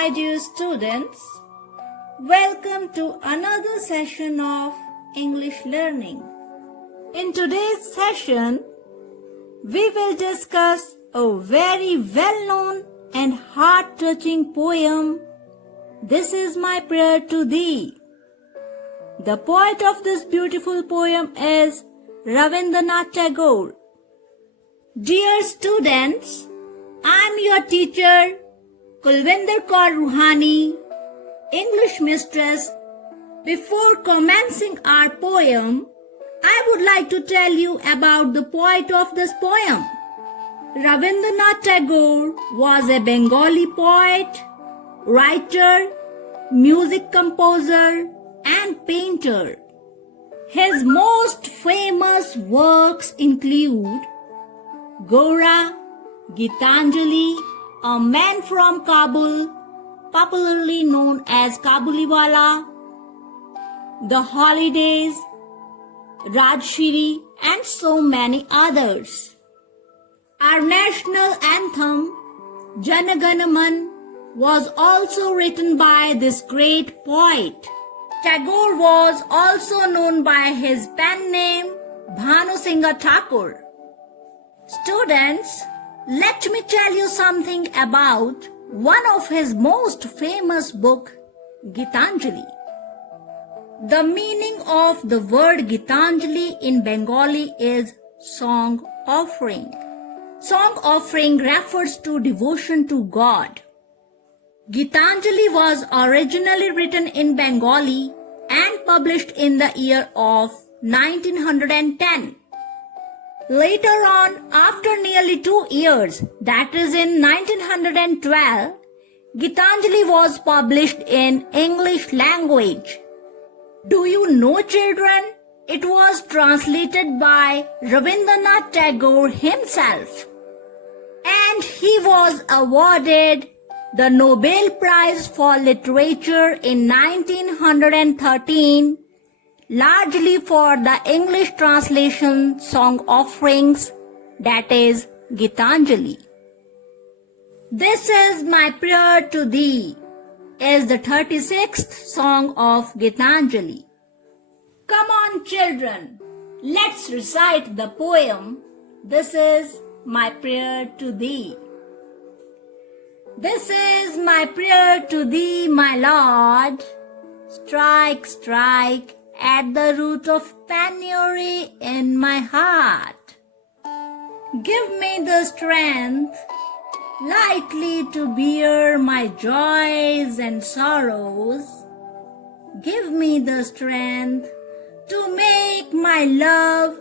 my dear students. Welcome to another session of English learning. In today's session, we will discuss a very well-known and heart-touching poem, This is My Prayer to Thee. The poet of this beautiful poem is Rabindranath Tagore. Dear students, I am your teacher, Kulvinder Kaur Roohani, English mistress. Before commencing our poem, I would like to tell you about the poet of this poem. Rabindranath Tagore was a Bengali poet, writer, music composer, and painter. His most famous works include Gora, Gitanjali, A Man from Kabul, popularly known as Kabuliwala, The Holidays, Rajshiri, and so many others. Our national anthem, Jana Gana Man, was also written by this great poet. Tagore was also known by his pen name Bhanu Singha Thakur. Students, let me tell you something about one of his most famous book, Gitanjali. The meaning of the word Gitanjali in Bengali is song offering. Song offering refers to devotion to God. Gitanjali was originally written in Bengali and published in the year of 1910. Later on, after nearly 2 years, that is in 1912, Gitanjali was published in English language. Do you know, children? It was translated by Rabindranath Tagore himself. And he was awarded the Nobel Prize for Literature in 1913, largely for the English translation Song Offerings, that is Gitanjali. This is My Prayer to Thee is the 36th song of Gitanjali. Come on, children, let's recite the poem, This is My Prayer to Thee. This is my prayer to Thee, my Lord. Strike, strike at the root of penury in my heart. Give me the strength lightly to bear my joys and sorrows. Give me the strength to make my love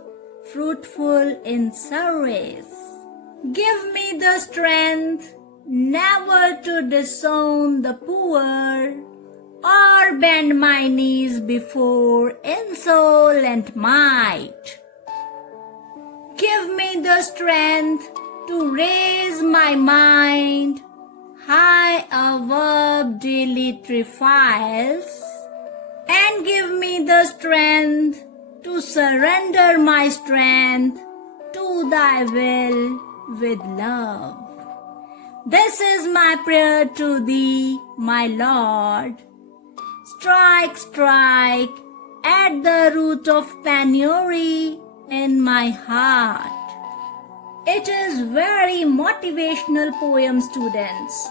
fruitful in service. Give me the strength never to disown the poor or bend my knees before insolent might. Give me the strength to raise my mind high above dilatory files, and give me the strength to surrender my strength to Thy will with love. This is my prayer to Thee, my Lord. Strike, strike at the root of penury in my heart. It is very motivational poem, students.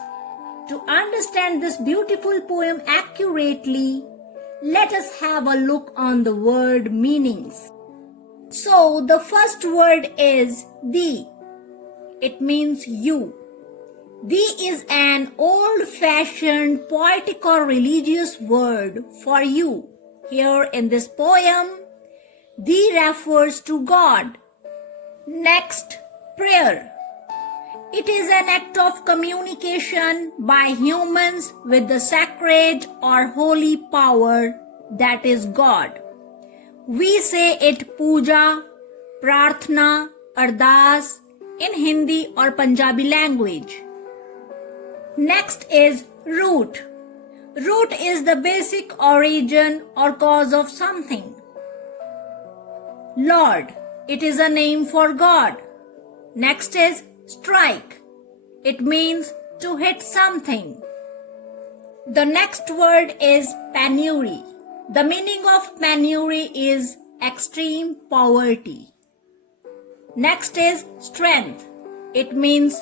To understand this beautiful poem accurately, let us have a look on the word meanings. So the first word is thee. It means you. Thee is an old-fashioned poetic or religious word for you. Here in this poem, thee refers to God. Next, prayer. It is an act of communication by humans with the sacred or holy power, that is God. We say it puja, prarthana, ardas in Hindi or Punjabi language. Next is root. Root is the basic origin or cause of something. Lord, it is a name for God. Next is strike. It means to hit something. The next word is penury. The meaning of penury is extreme poverty. Next is strength. It means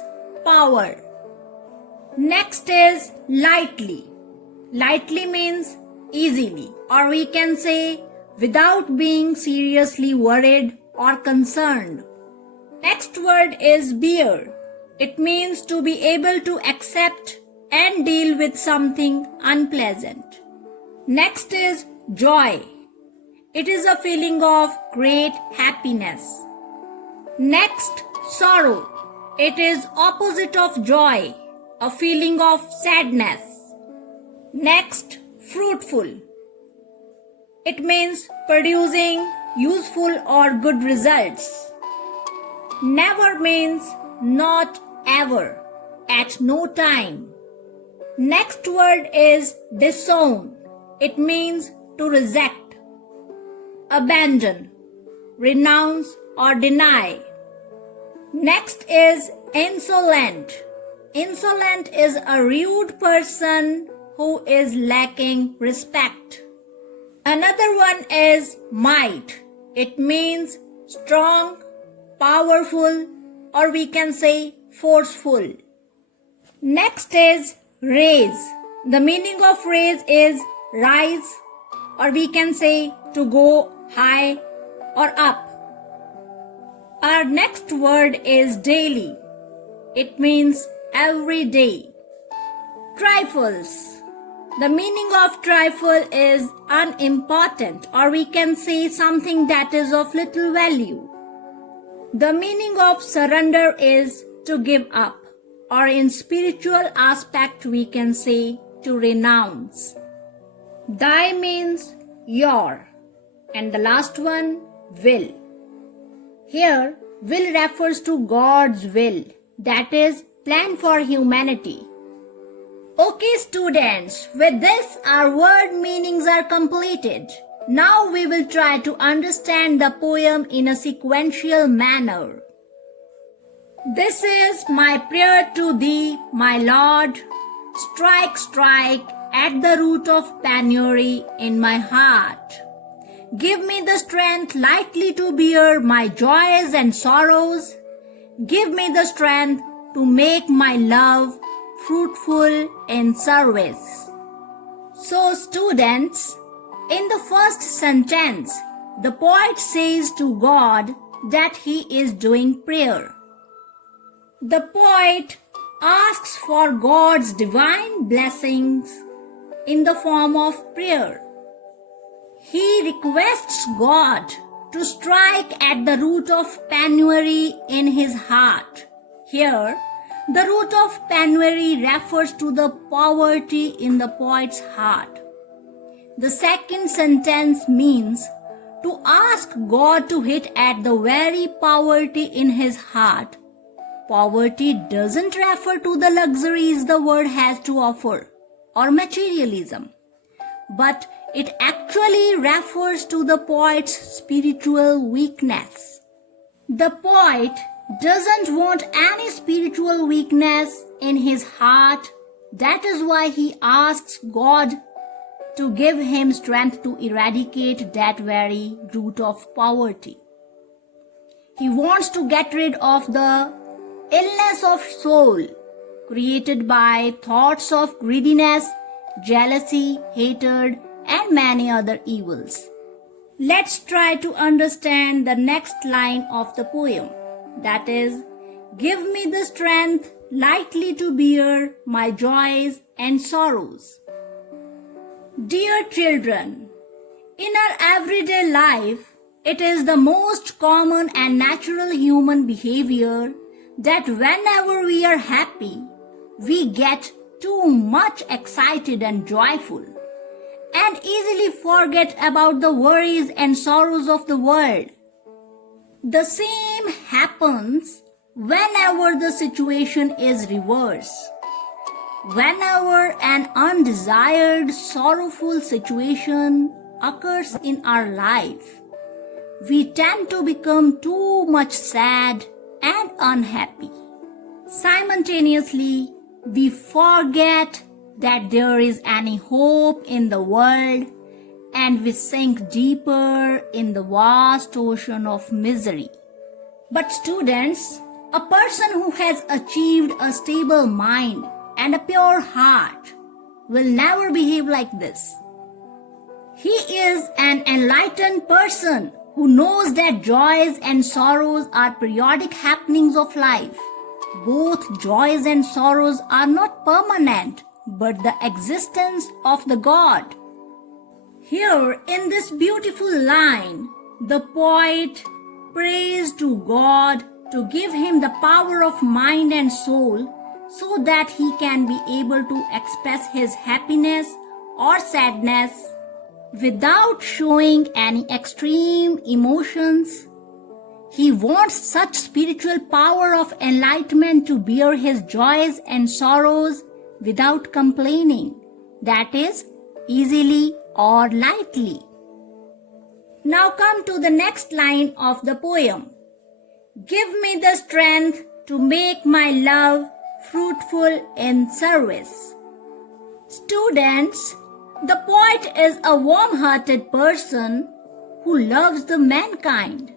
power. Next is lightly. Lightly means easily, or we can say without being seriously worried or concerned. Next word is bear. It means to be able to accept and deal with something unpleasant. Next is joy. It is a feeling of great happiness. Next, sorrow. It is opposite of joy, a feeling of sadness. Next, fruitful. It means producing useful or good results. Never means not ever, at no time. Next word is disown. It means to reject, abandon, renounce or deny. Next is insolent. Insolent is a rude person who is lacking respect. Another one is might. It means strong, powerful, or we can say forceful. Next is raise. The meaning of raise is rise, or we can say to go high or up. Our next word is daily. It means every day. Trifles. The meaning of trifle is unimportant, or we can say something that is of little value. The meaning of surrender is to give up, or in spiritual aspect we can say to renounce. Thy means your, and the last one, will. Here, will refers to God's will, that is, plan for humanity. Okay students, with this our word meanings are completed. Now we will try to understand the poem in a sequential manner. This is my prayer to thee, my Lord. Strike, strike at the root of penury in my heart. Give me the strength lightly to bear my joys and sorrows. Give me the strength to make my love fruitful in service. So students, in the first sentence, the poet says to God that he is doing prayer. The poet asks for God's divine blessings in the form of prayer. He requests God to strike at the root of penury in his heart. Here, the root of penury refers to the poverty in the poet's heart. The second sentence means to ask God to hit at the very poverty in his heart. Poverty doesn't refer to the luxuries the world has to offer or materialism, but it actually refers to the poet's spiritual weakness. The poet doesn't want any spiritual weakness in his heart. That is why he asks God to give him strength to eradicate that very root of poverty. He wants to get rid of the illness of soul created by thoughts of greediness, jealousy, hatred, and many other evils. Let's try to understand the next line of the poem. That is, give me the strength lightly to bear my joys and sorrows. Dear children, in our everyday life, it is the most common and natural human behavior that whenever we are happy, we get too much excited and joyful and easily forget about the worries and sorrows of the world. The same happens whenever the situation is reversed. Whenever an undesired, sorrowful situation occurs in our life, we tend to become too much sad and unhappy. Simultaneously, we forget that there is any hope in the world, and we sink deeper in the vast ocean of misery. But students, a person who has achieved a stable mind and a pure heart will never behave like this. He is an enlightened person who knows that joys and sorrows are periodic happenings of life. Both joys and sorrows are not permanent, but the existence of the God. Here in this beautiful line, the poet prays to God to give him the power of mind and soul so that he can be able to express his happiness or sadness without showing any extreme emotions. He wants such spiritual power of enlightenment to bear his joys and sorrows without complaining, that is, easily or lightly. Now come to the next line of the poem. Give me the strength to make my love fruitful in service. Students, the poet is a warm-hearted person who loves the mankind.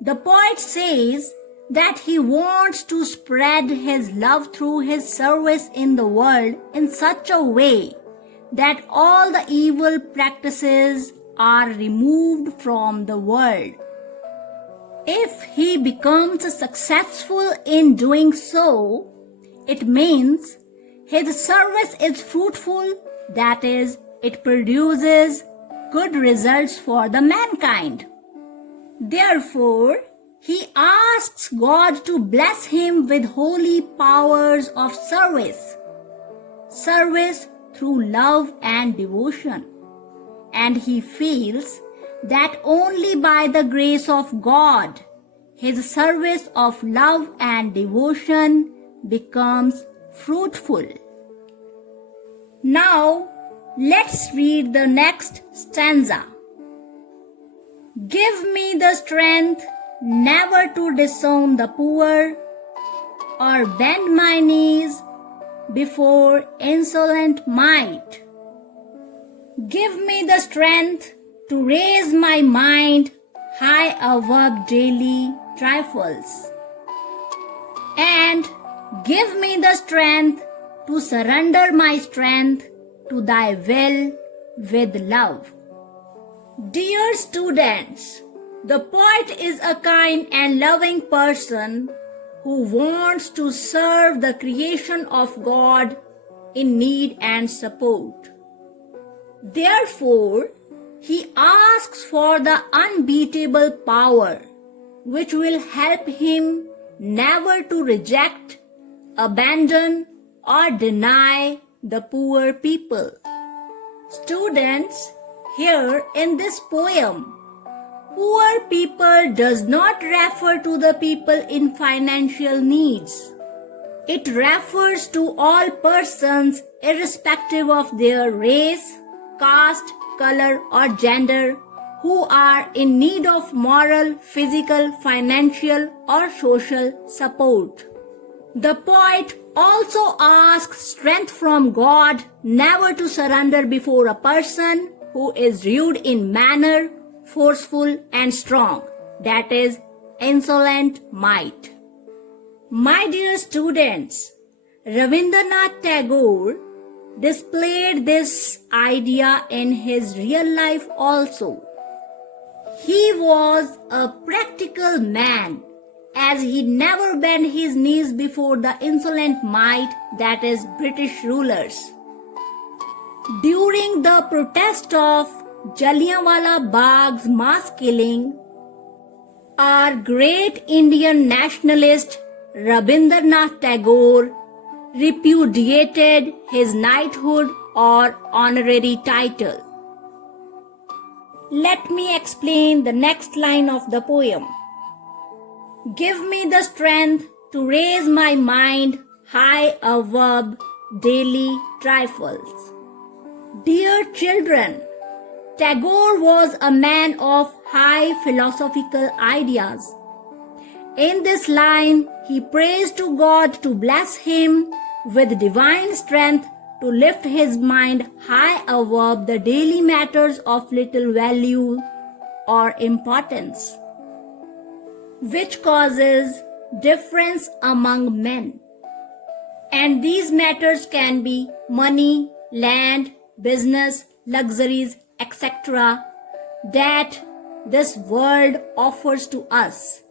The poet says that he wants to spread his love through his service in the world in such a way that all the evil practices are removed from the world. If he becomes successful in doing so, it means his service is fruitful, that is, it produces good results for the mankind. Therefore, he asks God to bless him with holy powers of service through love and devotion. And he feels that only by the grace of God, his service of love and devotion becomes fruitful. Now, let's read the next stanza. Give me the strength never to disown the poor or bend my knees before insolent might. Give me the strength to raise my mind high above daily trifles, and give me the strength to surrender my strength to thy will with love. Dear students, the poet is a kind and loving person who wants to serve the creation of God in need and support. Therefore, he asks for the unbeatable power which will help him never to reject, abandon, or deny the poor people. Students, here in this poem, poor people does not refer to the people in financial needs. It refers to all persons irrespective of their race, caste, color, or gender who are in need of moral, physical, financial, or social support. The poet also asks strength from God never to surrender before a person who is rude in manner, forceful and strong, that is, insolent might. My dear students, Rabindranath Tagore displayed this idea in his real life also. He was a practical man, as he never bent his knees before the insolent might, that is, British rulers. During the protest of Jallianwala Bagh's mass killing, our great Indian nationalist Rabindranath Tagore repudiated his knighthood or honorary title. Let me explain the next line of the poem. Give me the strength to raise my mind high above daily trifles. Dear children, Tagore was a man of high philosophical ideas. In this line, he prays to God to bless him with divine strength to lift his mind high above the daily matters of little value or importance, which causes difference among men. And these matters can be money, land, business, luxuries, etc. that this world offers to us.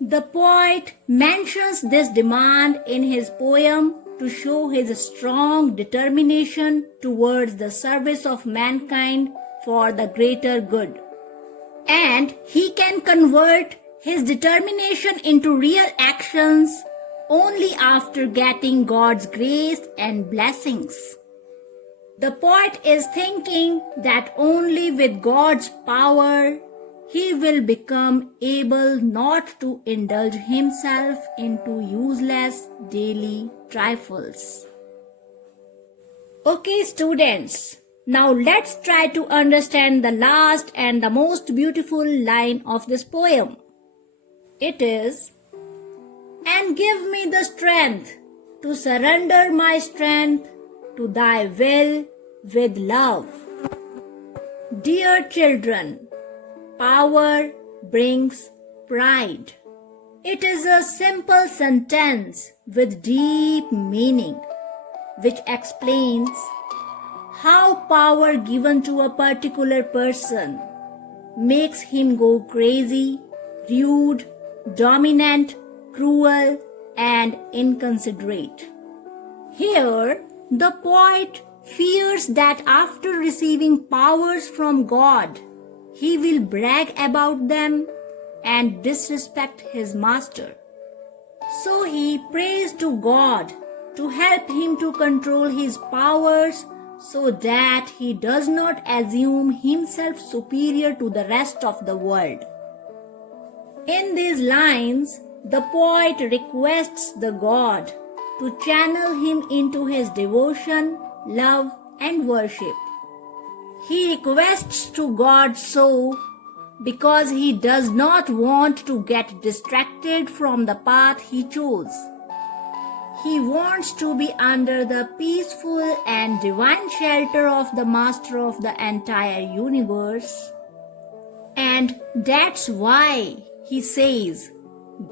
The poet mentions this demand in his poem to show his strong determination towards the service of mankind for the greater good. And he can convert his determination into real actions only after getting God's grace and blessings. The poet is thinking that only with God's power he will become able not to indulge himself into useless daily trifles. Okay, students, now let's try to understand the last and the most beautiful line of this poem. It is, "And give me the strength to surrender my strength to thy will with love." Dear children, power brings pride. It is a simple sentence with deep meaning, which explains how power given to a particular person makes him go crazy, rude, dominant, cruel, and inconsiderate. Here, the poet fears that after receiving powers from God, he will brag about them and disrespect his master. So he prays to God to help him to control his powers so that he does not assume himself superior to the rest of the world. In these lines, the poet requests the God to channel him into his devotion, love, and worship. He requests to God so because he does not want to get distracted from the path he chose. He wants to be under the peaceful and divine shelter of the Master of the entire universe. And that's why he says,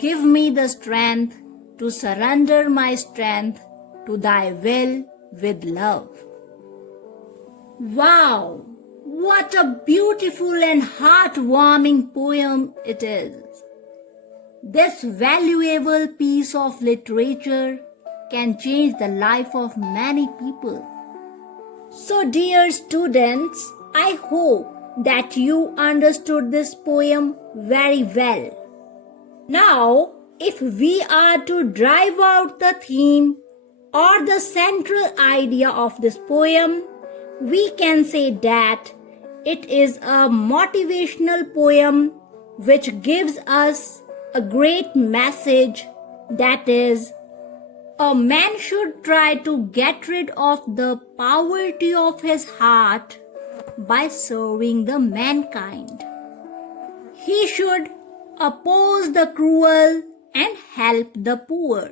"Give me the strength to surrender my strength to thy will with love." Wow! What a beautiful and heartwarming poem it is. This valuable piece of literature can change the life of many people. So, dear students, I hope that you understood this poem very well. Now, if we are to drive out the theme or the central idea of this poem, we can say that it is a motivational poem which gives us a great message, that is, a man should try to get rid of the poverty of his heart by serving the mankind. He should oppose the cruel and help the poor.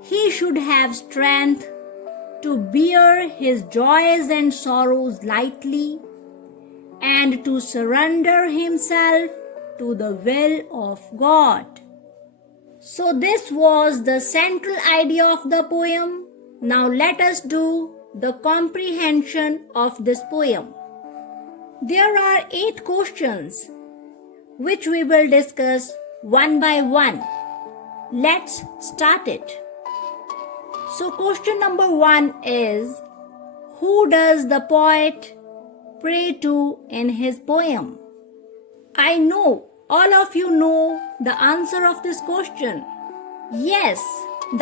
He should have strength to bear his joys and sorrows lightly and to surrender himself to the will of God. So this was the central idea of the poem. Now let us do the comprehension of this poem. There are 8 questions which we will discuss one by one. Let's start it. So question number 1 is, who does the poet pray to in his poem? I know all of you know the answer of this question. Yes,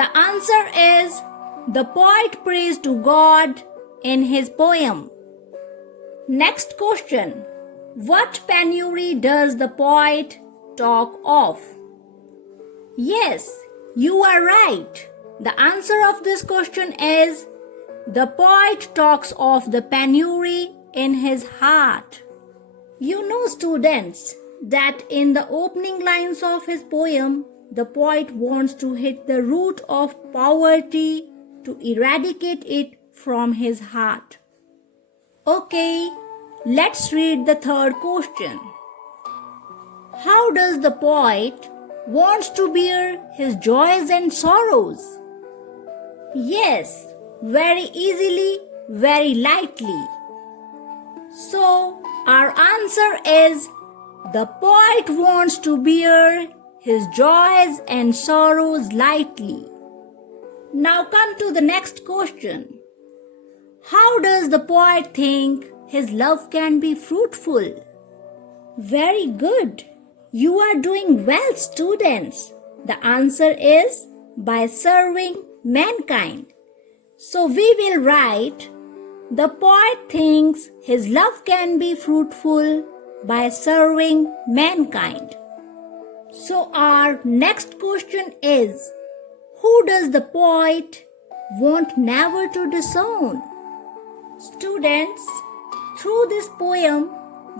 the answer is the poet prays to God in his poem. Next question, what penury does the poet talk of? Yes, you are right. The answer of this question is the poet talks of the penury in his heart. You know, students, that in the opening lines of his poem, the poet wants to hit the root of poverty to eradicate it from his heart. Okay, let's read the third question. How does the poet wants to bear his joys and sorrows? Yes, very easily, very lightly. So, our answer is the poet wants to bear his joys and sorrows lightly. Now come to the next question. How does the poet think his love can be fruitful? Very good. You are doing well, students. The answer is by serving mankind. So we will write, the poet thinks his love can be fruitful by serving mankind. So our next question is, who does the poet want never to disown? Students, through this poem,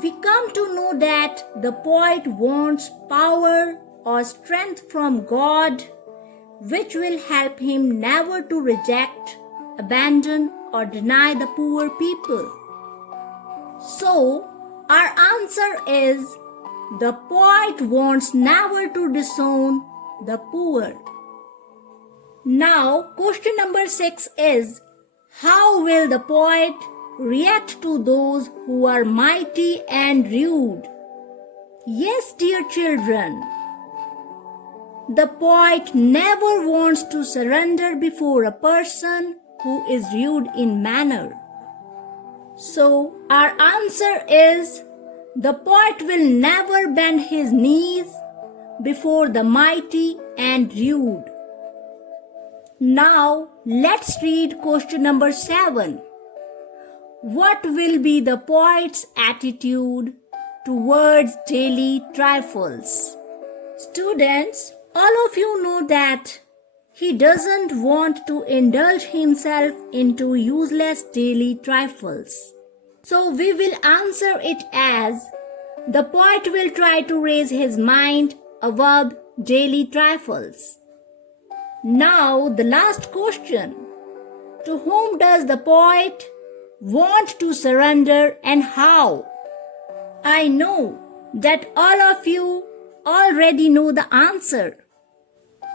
we come to know that the poet wants power or strength from God, which will help him never to reject, abandon, or deny the poor people. So, our answer is the poet wants never to disown the poor. Now, question number 6 is, how will the poet react to those who are mighty and rude? Yes, dear children, the poet never wants to surrender before a person who is rude in manner. So, our answer is the poet will never bend his knees before the mighty and rude. Now, let's read question number 7. What will be the poet's attitude towards daily trifles? Students, all of you know that he doesn't want to indulge himself into useless daily trifles. So we will answer it as the poet will try to raise his mind above daily trifles. Now the last question. To whom does the poet want to surrender and how? I know that all of you already know the answer.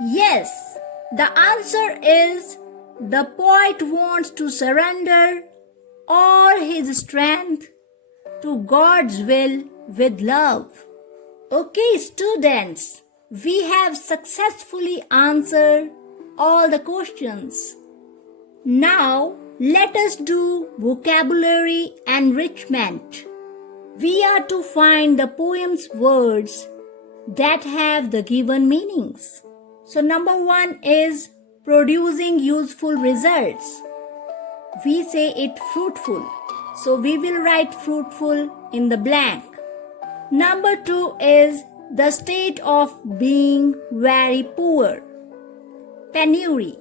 Yes, the answer is the poet wants to surrender all his strength to God's will with love. Okay, students, we have successfully answered all the questions. Now, let us do vocabulary enrichment. We are to find the poem's words that have the given meanings. So, number 1 is producing useful results. We say it fruitful. So, we will write fruitful in the blank. Number 2 is the state of being very poor. Penury.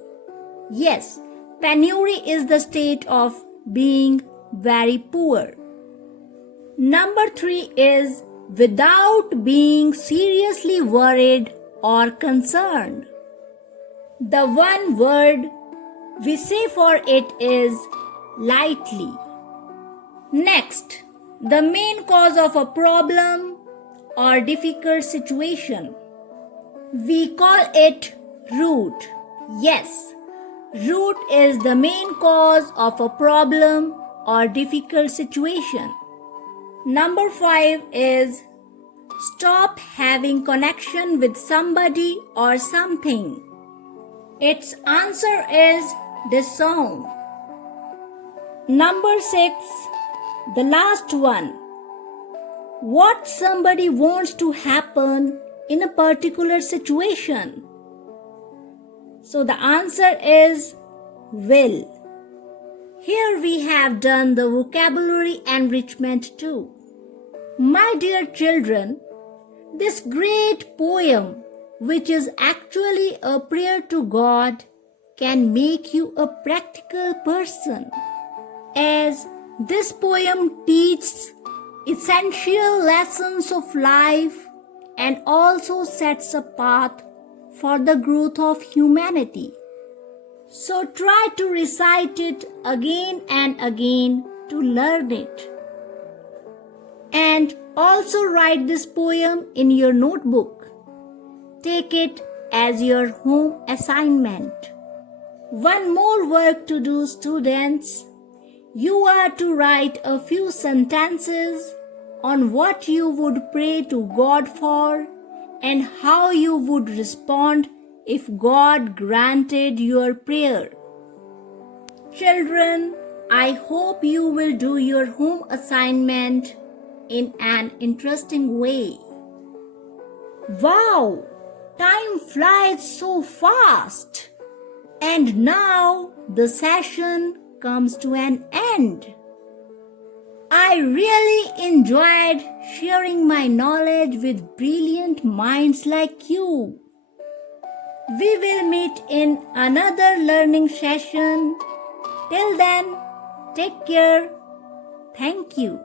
Yes, penury is the state of being very poor. Number 3 is without being seriously worried or concerned. The one word we say for it is lightly. Next, the main cause of a problem or difficult situation. We call it root. Yes, root is the main cause of a problem or difficult situation. Number 5 is stop having connection with somebody or something. Its answer is disown. Number 6, the last one. What somebody wants to happen in a particular situation. So the answer is will. Here we have done the vocabulary enrichment too. My dear children, this great poem, which is actually a prayer to God, can make you a practical person, as this poem teaches essential lessons of life and also sets a path for the growth of humanity. So try to recite it again and again to learn it. And also write this poem in your notebook. Take it as your home assignment. One more work to do, students. You are to write a few sentences on what you would pray to God for and how you would respond if God granted your prayer. Children, I hope you will do your home assignment in an interesting way. Wow! Time flies so fast. And now the session comes to an end. I really enjoyed sharing my knowledge with brilliant minds like you. We will meet in another learning session. Till then, take care. Thank you.